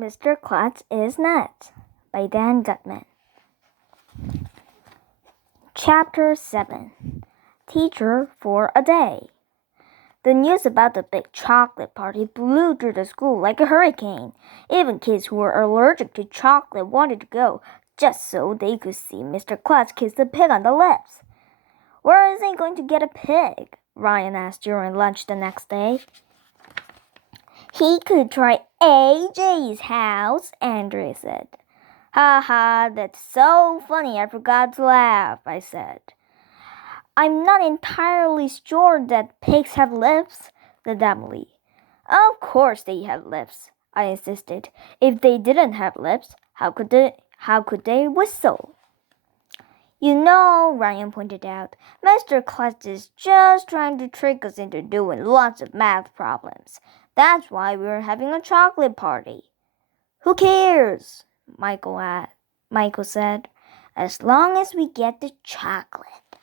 Mr. Klutz is Nuts by Dan Gutman. Chapter 7 Teacher for a Day. The news about the big chocolate party blew through the school like a hurricane. Even kids who were allergic to chocolate wanted to go, just so they could see Mr. Klutz kiss the pig on the lips. "Where is he going to get a pig?" Ryan asked during lunch the next day. "He could try AJ's house," Andrea said. "Ha ha, that's so funny I forgot to laugh," I said. "I'm not entirely sure that pigs have lips," said Emily. "Of course they have lips," I insisted. "If they didn't have lips, how could they whistle?" "You know," Ryan pointed out, "Mr. Klutz is just trying to trick us into doing lots of math problems. That's why we're having a chocolate party." "Who cares?" Michael said. "As long as we get the chocolate."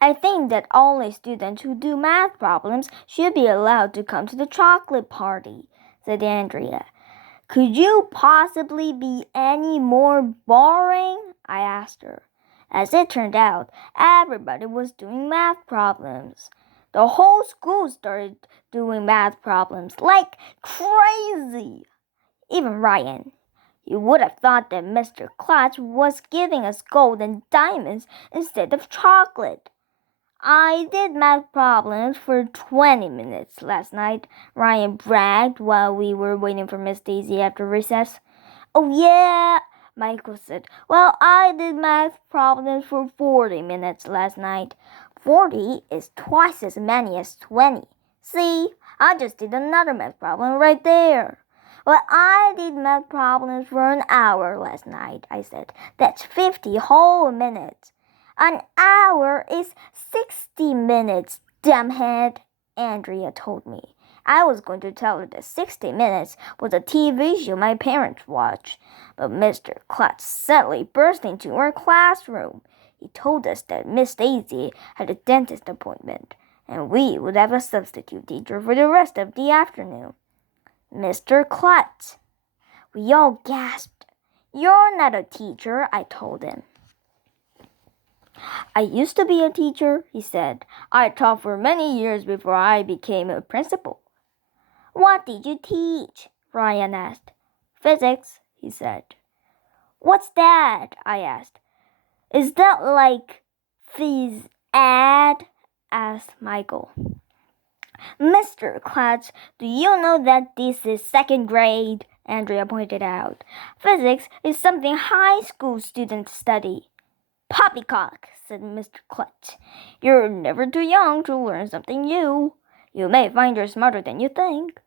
"I think that only students who do math problems should be allowed to come to the chocolate party," said Andrea. "Could you possibly be any more boring?" I asked her. As it turned out, everybody was doing math problems. The whole school started doing math problems like crazy. Even Ryan. You would have thought that Mr. Klutz was giving us gold and diamonds instead of chocolate. "I did math problems for 20 minutes last night," Ryan bragged while we were waiting for Miss Daisy after recess. "Oh yeah," Michael said. "Well, I did math problems for 40 minutes last night. 40 is twice as many as 20. See, I just did another math problem right there." "Well, I did math problems for an hour last night," I said. "That's 50 whole minutes." "An hour is 60 minutes, dumbhead," Andrea told me. I was going to tell her that 60 Minutes was a TV show my parents watched, but Mr. Klutz suddenly burst into our classroom. He told us that Miss Daisy had a dentist appointment, and we would have a substitute teacher for the rest of the afternoon. "Mr. Klutz." We all gasped. "You're not a teacher," I told him. "I used to be a teacher," he said. "I taught for many years before I became a principal." "What did you teach?" Ryan asked. "Physics," he said. "What's that?" I asked. "Is that like phys ed?" asked Michael. "Mr. Klutz, do you know that this is second grade?" Andrea pointed out. "Physics is something high school students study." "Poppycock," said Mr. Klutz. "You're never too young to learn something new. You may find you're smarter than you think."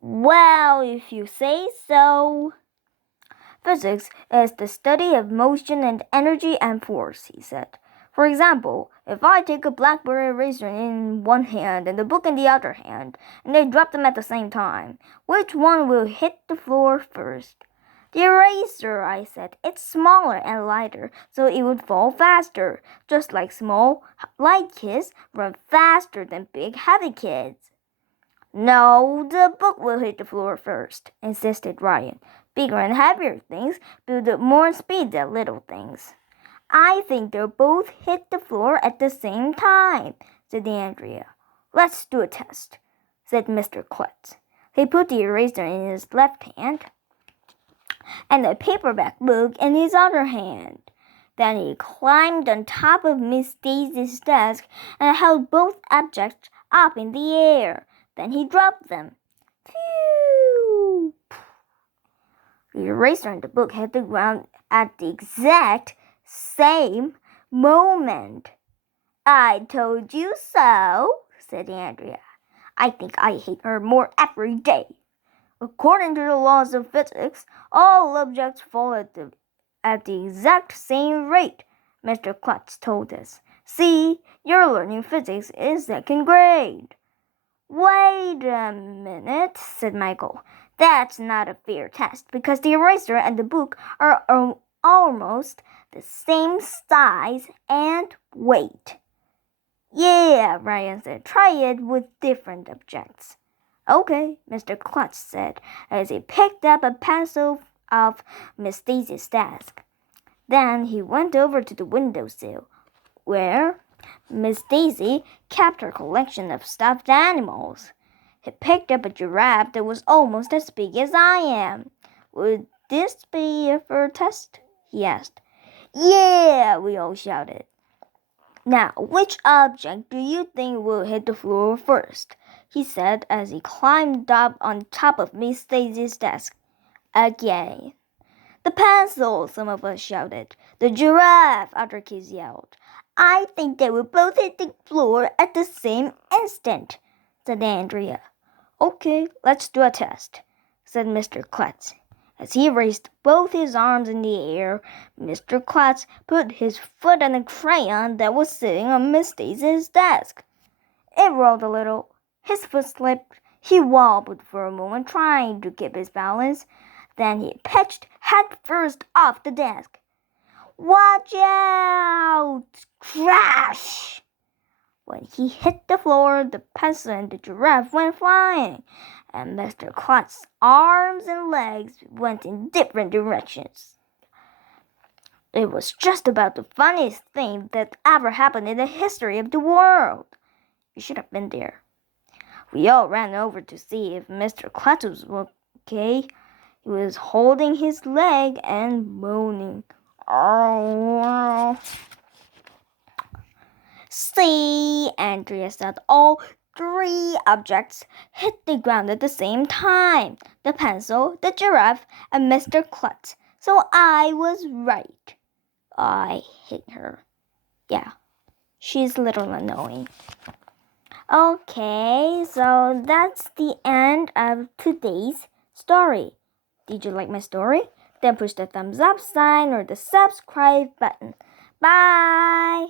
"Well, if you say so." "Physics is the study of motion and energy and force," he said. "For example, if I take a blackboard eraser in one hand and the book in the other hand, and I drop them at the same time, which one will hit the floor first?" "The eraser," I said. "It's smaller and lighter, so it would fall faster, just like small, light kids run faster than big, heavy kids." "No, the book will hit the floor first," insisted Ryan. "Bigger and heavier things build up more speed than little things." "I think they'll both hit the floor at the same time," said Andrea. "Let's do a test," said Mr. Klutz. He put the eraser in his left hand and the paperback book in his other hand. Then he climbed on top of Miss Daisy's desk and held both objects up in the air. Then he dropped them. Phew! The eraser and the book hit the ground at the exact same moment. "I told you so," said Andrea. I think I hate her more every day. "According to the laws of physics, all objects fall at the exact same rate," Mr. Klutz told us. "See, you're learning physics in second grade." "Wait a minute," said Michael. "That's not a fair test because the eraser and the book are almost the same size and weight." "Yeah," Ryan said. "Try it with different objects." Okay, Mr. Klutz said as he picked up a pencil off Miss Daisy's desk. Then he went over to the windowsill, where Miss Daisy kept her collection of stuffed animals. He picked up a giraffe that was almost as big as I am. Would this be a fair test? He asked. Yeah, we all shouted. Now, which object do you think will hit the floor first? He said as he climbed up on top of Miss Daisy's desk. Again. The pencil, some of us shouted. The giraffe, other kids yelled. I think they will both hit the floor at the same instant, said Andrea. Okay, let's do a test, said Mr. Klutz. As he raised both his arms in the air, Mr. Klutz put his foot on a crayon that was sitting on Miss Daisy's desk. It rolled a little. His foot slipped. He wobbled for a moment, trying to keep his balance. Then he pitched head first off the desk. Watch out! Crash! When he hit the floor, the pencil and the giraffe went flying, and Mr. Klutz's arms and legs went in different directions. It was just about the funniest thing that ever happened in the history of the world. You should have been there. We all ran over to see if Mr. Klutz was okay. He was holding his leg and moaning. Oh. See, Andrea said all 3 objects hit the ground at the same time. The pencil, the giraffe, and Mr. Klutz. So I was right. I hate her. Yeah, she's a little annoying. Okay, so that's the end of today's story. Did you like my story? Then push the thumbs up sign or the subscribe button. Bye!